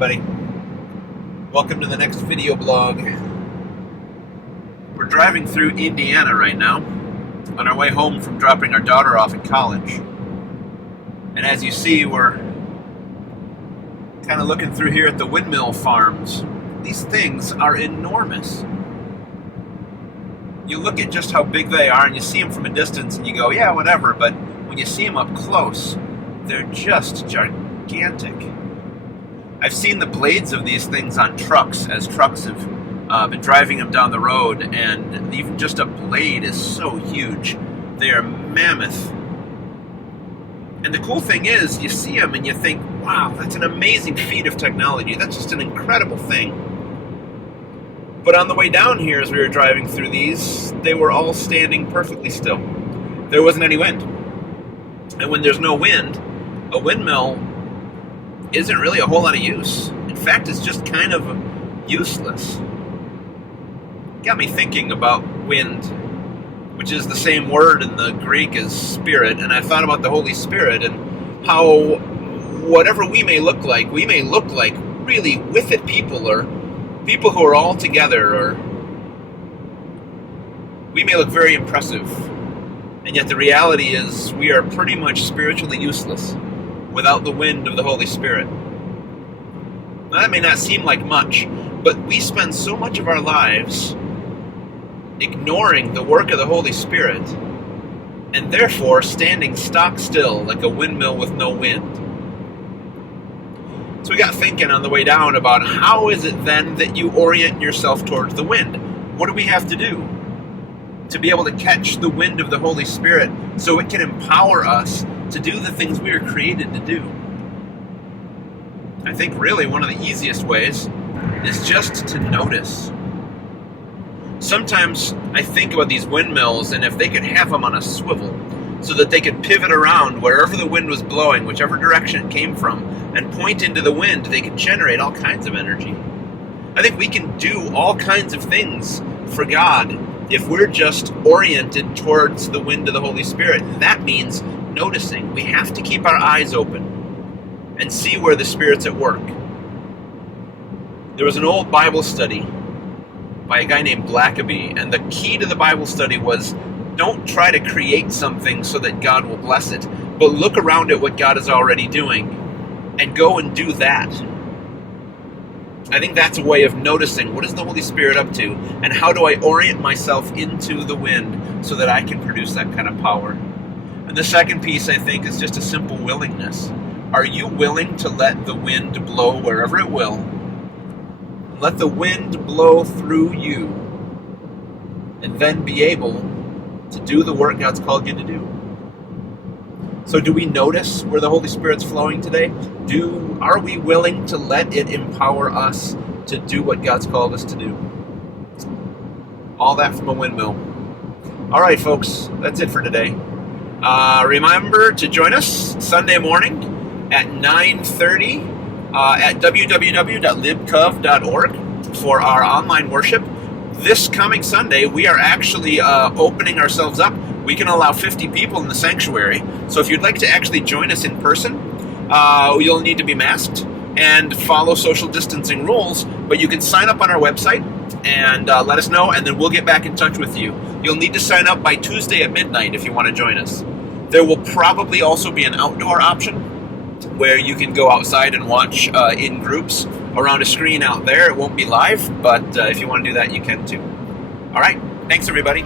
everybody. Welcome to the next video blog. We're driving through Indiana right now on our way home from dropping our daughter off at college. And as you see, we're kind of looking through here at the Windmill farms. These things are enormous. You look at just how big they are and you see them from a distance and you go, yeah, whatever, but when you see them up close, they're just gigantic. I've seen the blades of these things on trucks as trucks have been driving them down the road, and even just a blade is so huge. They are mammoth. And the cool thing is, you see them and you think, wow, that's an amazing feat of technology. That's just an incredible thing. But on the way down here, as we were driving through these, they were all standing perfectly still. There wasn't any wind. And when there's no wind, a windmill isn't really a whole lot of use. In fact, it's just kind of useless. Got me thinking about wind, which is the same word in the Greek as spirit, and I thought about the Holy Spirit and how whatever we may look like really with it people, or people who are all together, or we may look very impressive, and yet the reality is we are pretty much spiritually useless without the wind of the Holy Spirit. Now, that may not seem like much, but we spend so much of our lives ignoring the work of the Holy Spirit, and therefore standing stock still like a windmill with no wind. So we got thinking on the way down about how is it then that you orient yourself towards the wind? What do we have to do to be able to catch the wind of the Holy Spirit so it can empower us to do the things we were created to do? I think really one of the easiest ways is just to notice. Sometimes I think about these windmills, and if they could have them on a swivel so that they could pivot around wherever the wind was blowing, whichever direction it came from, and point into the wind, they could generate all kinds of energy. I think we can do all kinds of things for God if we're just oriented towards the wind of the Holy Spirit. That means noticing. We have to keep our eyes open and see where the Spirit's at work. There was an old Bible study by a guy named Blackaby, and the key to the Bible study was don't try to create something so that God will bless it, but look around at what God is already doing and go and do that. I think that's a way of noticing what is the Holy Spirit up to, and how do I orient myself into the wind so that I can produce that kind of power. And the second piece, I think, is just a simple willingness. Are you willing to let the wind blow wherever it will? Let the wind blow through you, and then be able to do the work God's called you to do. So do we notice where the Holy Spirit's flowing today? Are we willing to let it empower us to do what God's called us to do? All that from a windmill. All right, folks, that's it for today. Remember to join us Sunday morning at 9:30 at www.libcov.org for our online worship. This coming Sunday, we are actually opening ourselves up. We can allow 50 people in the sanctuary. So if you'd like to actually join us in person, you'll need to be masked and follow social distancing rules. But you can sign up on our website and let us know, and then we'll get back in touch with you. You'll need to sign up by Tuesday at midnight if you want to join us. There will probably also be an outdoor option where you can go outside and watch in groups around a screen out there. It won't be live, but if you want to do that, you can too. All right. Thanks, everybody.